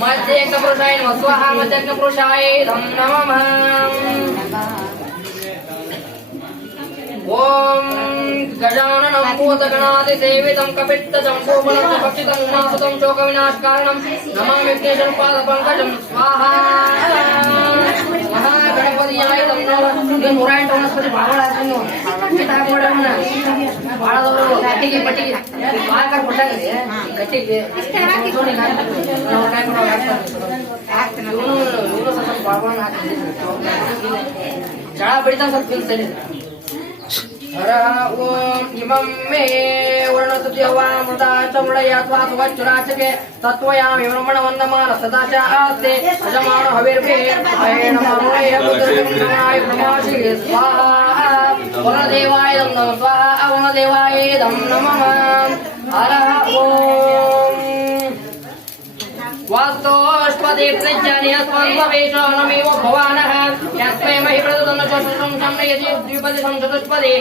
మధ్యేకపురుషాయ స్వహ మధ్యపురుషాయ నమ ఓం గజాననం భూతగణాది సేవితం కపిత్తజం గోపలం పక్షితం ఉమాసుతం శోక వినాశకారణం నమా విఘ్నేశ్వర పాద స్వాహ మహాగణపతి ఆయుధం ಕಟ್ಟಿಗೆ ಪಟ್ಟಿಗೆ ಬಾಳ್ಕರ್ ಕೊಟ್ಟಾಗಿದೆ ಕಟ್ಟಿಗೆ ಇವನು ಇವನು ಸ್ವಲ್ಪ ಬಾಳ್ಕೊಂಡು ಹಾಕ್ತಿದ್ದೀನಿ ಜಳ ಬಡಿತಾವ ಸ್ವಲ್ಪ ತಿಳ್ತೇನೆ ಹರ ಓಂ ಇಮಂ ಮೇ ವರ್ಣಸುತಿಯವಾಮೃತ ಚಮುಡಯಾತ್ವಾ ಸುವಚ್ಚುರಾಚಕೆ ತತ್ವಯಾಮಿ ಬ್ರಹ್ಮಣ ವಂದಮಾನ ಸದಾ ಚ ಆಸ್ತೆ ಅಜಮಾನ ಹವಿರ್ಭೇ అమరదేవాయ నమ స్వాహ అమరదేవాయ దం నమ. హరహ ఓం. వాస్తోష్పదే ప్రజ్ఞానియ స్వంతవేషో నమేవ భవానః. యస్మై మహిప్రదన్న చతుర్వం సంనయతి ద్విపది సంచతుష్పదే.